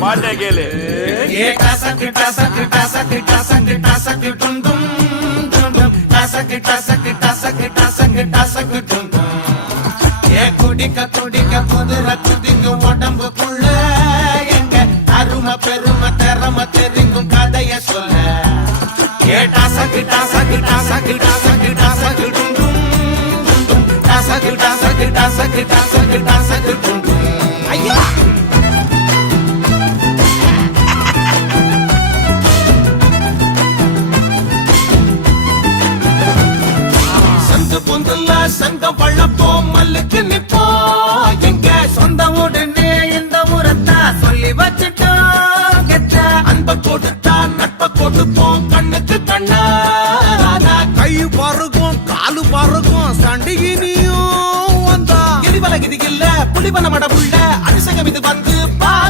பாட்டே கேளு. ஏ டசக்கு டசக்கு டசக்கு டசக்கு டசக்கு டும் டும் டும் டும் டசக்கு டசக்கு டசக்கு டசக்கு டசக்கு டும் டும். ஏ குடிக்க குடிக்க குதிரை குதிக்கும் உடம்புக்குள்ள எங்க அருமை பெருமை திறமை தெரிக்கும் கதைய சொல்ல. ஏ டசக்கு டசக்கு டசக்கு டசக்கு டசக்கு டும் டும் டும் டும் டசக்கு டசக்கு டசக்கு டசக்கு டசக்கு டும் டும். ஐயா பொந்துல சங்கம் வளப்போம் மல்லுக்கு நிப்போம். எங்க சொந்த உடனே இந்த முறத்தா சொல்லி வச்சுட்டோம். கெட்ட அன்ப கொடுத்தா நட்ப கொடுப்போம் கண்ணுக்கு கண்ணா. கை பருகும் காலு பருகும் சண்டிகினியும் வந்தா எரிவல இது இல்ல புலிவன மட உள்ள அரிசகம் இது வந்து